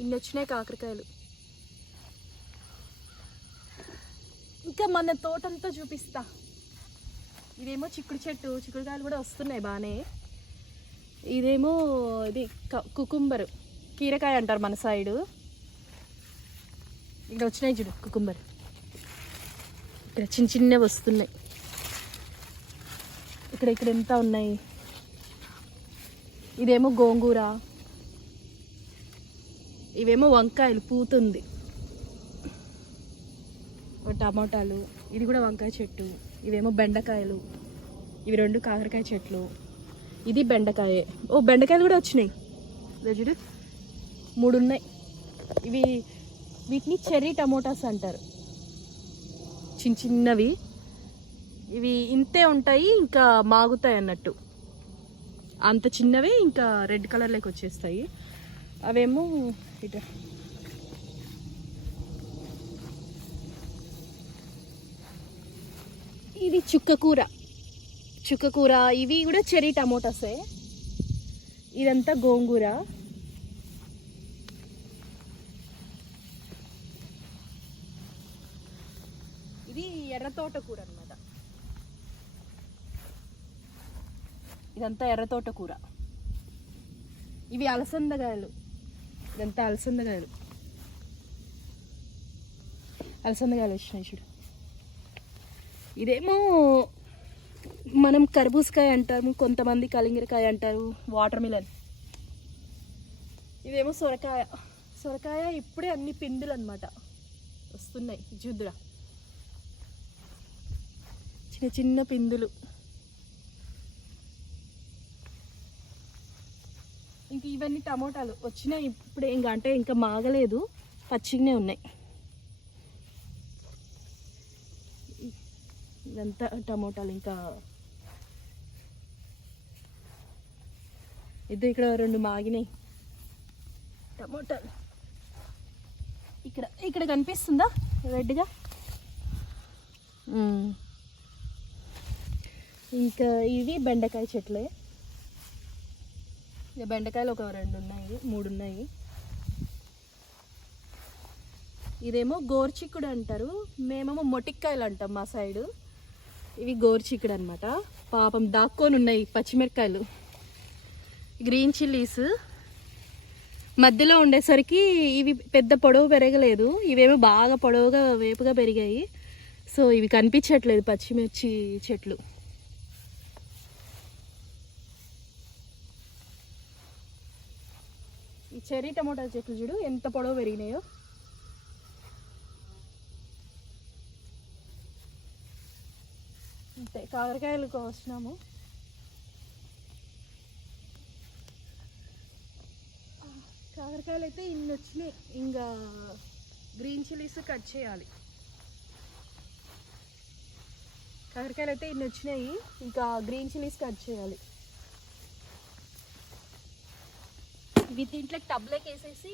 ఇన్ని వచ్చినాయి కాకరకాయలు. ఇంకా మన తోటంతా చూపిస్తా. ఇదేమో చిక్కుడు చెట్టు చిక్కుడుకాయలు కూడా వస్తున్నాయి బాగానే ఇదేమో ఇది కుకుంబరు కుకుంబర్. కీరకాయ అంటారు మన సైడు. ఇక్కడ వచ్చినాయి చూడు కుకుంబర్. ఇక్కడ చిన్న చిన్నవి వస్తున్నాయి. ఇక్కడ ఇక్కడ ఎంత ఉన్నాయి? ఇదేమో గోంగూర. ఇవేమో వంకాయలు పూతుంది. టమాటాలు ఇది కూడా వంకాయ చెట్టు ఇవేమో బెండకాయలు ఇవి రెండు కాకరకాయ చెట్లు. ఇది బెండకాయే. ఓ బెండకాయలు కూడా వచ్చినాయి. చూడు. మూడు ఉన్నాయి ఇవి వీటిని చెర్రీ టమోటాస్ అంటారు. చిన్న చిన్నవి. ఇవి ఇంతే ఉంటాయి ఇంకా మాగుతాయి అన్నట్టు. అంత చిన్నవి ఇంకా రెడ్ కలర్లోకి వచ్చేస్తాయి. అవేమో ఇట. ఇది చుక్కకూర చుక్కకూర ఇవి కూడా చెరీ టమోటాసే. ఇదంతా గోంగూర. ఇది ఎర్ర తోటకూర అనమాట ఇదంతా ఎర్ర తోటకూర ఇవి అలసందగాయలు. ఇదంతా అలసందకాయలు అలసందకాయలు వచ్చినాయి చూడు. ఇదేమో మనం కర్బూజకాయ అంటాము కొంతమంది కలింగరకాయ అంటారు వాటర్ మిలన్. ఇదేమో సొరకాయ. సొరకాయ ఇప్పుడే అన్ని పిందులు అనమాట వస్తున్నాయి జుద్దురా చిన్న చిన్న పిందులు. ఇంక ఇవన్నీ టమోటాలు. వచ్చినాయి ఇప్పుడే. ఇంకా అంటే ఇంకా మాగలేదు. పచ్చిగానే ఉన్నాయి. ఇదంతా టమోటాలు ఇంకా. ఇది ఇక్కడ రెండు మాగినాయి. టమోటాలు. ఇక్కడ ఇక్కడ కనిపిస్తుందా? రెడ్గా? ఇంకా ఇవి బెండకాయ చెట్లే. ఇక బెండకాయలు ఒక రెండు ఉన్నాయి మూడు ఉన్నాయి. ఇదేమో గోర్చిక్కుడు అంటారు. మేమేమో మొటిక్కాయలు అంటాం మా సైడు. ఇవి గోర్చిక్కుడు అనమాట పాపం దాక్కొని ఉన్నాయి పచ్చిమిరకాయలు గ్రీన్ చిల్లీస్. మధ్యలో ఉండేసరికి ఇవి పెద్ద పొడవు పెరగలేదు. ఇవేమో బాగా పొడవుగా వేపుగా పెరిగాయి. సో ఇవి కనిపించట్లేదు పచ్చిమిర్చి చెట్లు. ఈ చెర్రీ టమోటా చెట్లు చూడు ఎంత పొడవు పెరిగినాయో. అంతే కాకరకాయలు కోసినాము. కాకరకాయలు అయితే ఇన్ని వచ్చినాయి. ఇంకా గ్రీన్ చిల్లీస్ కట్ చేయాలి. కాకరకాయలు అయితే ఇన్ని వచ్చినాయి. ఇంకా గ్రీన్ చిల్లీస్ కట్ చేయాలి. ఇవి దీంట్లో టబ్లోకి వేసేసి